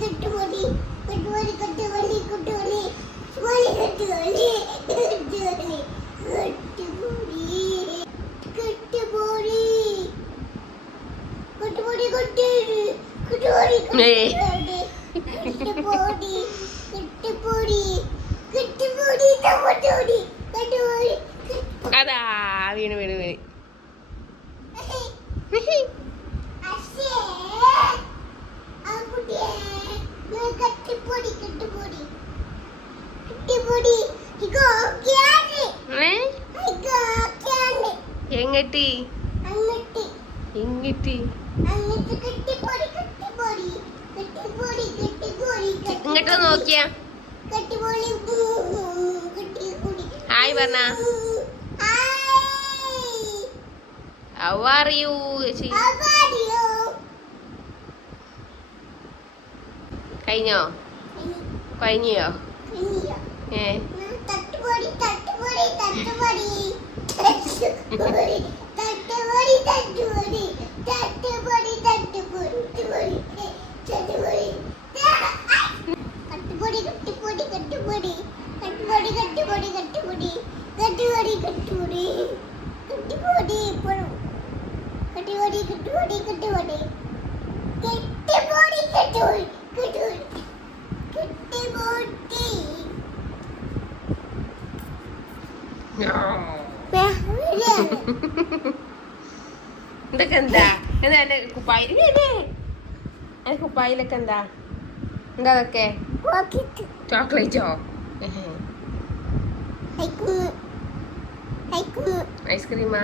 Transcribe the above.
കട്ടുപൊടി കട്ടുപൊടി കട്ടുപൊടി കട്ടുപൊടി സ്മോളി കട്ടുപൊടി കട്ടുപൊടി കട്ടുപൊടി കട്ടുപൊടി കട്ടുപൊടി കട്ടുപൊടി കട്ടുപൊടി കട്ടുപൊടി കട്ടുപൊടി കട്ടുപൊടി കട്ടുപൊടി കട്ടുപൊടി അതാ വീണ് വീണ് വീണ് കട്ടുപൊടി കട്ടുപൊടി കട്ടുപൊടി ഇഗോ ക്യാനെ ഇഗോ ക്യാനെ എങ്ങട്ടി അങ്ങട്ടി ഇങ്ങിട്ടി അങ്ങട്ട് കട്ടുപൊടി കട്ടുപൊടി കട്ടുപൊടി കട്ടുപൊടി ഇങ്ങോട്ട് നോക്കിയാ കട്ടുപൊടി കട്ടുപൊടി ഹായ് പറഞ്ഞ How are you? കഴിഞ്ഞോ കഴിഞ്ഞോ തട്ടുപൊടി തട്ടുപൊടി തട്ടുപൊടി തട്ടുപൊടി തട്ടുപൊടി തട്ടുപൊടി തട്ടുപൊടി തട്ടുപൊടി തട്ടുപൊടി കട്ടുപൊടി കട്ടുപൊടി കട്ടുപൊടി കട്ടുപൊടി കട്ടുപൊടി കട്ടുപൊടി കട്ടുപൊടി കട്ടുപൊടി കട്ടുപൊടി ഇപ്പോഴും കട്ടുപൊടി കട്ടുപൊടി കട്ടുപൊടി കട്ടുപൊടി കട്ടുപൊടി കട്ടുപൊടി കട്ടുപൊടി ഇതൊക്കെ എന്താ എന്താ എന്റെ കുപ്പായി എന്റെ കുപ്പായിലൊക്കെ എന്താ എന്താ അതൊക്കെ ചോക്ലേറ്റോ ഐസ്ക്രീമാ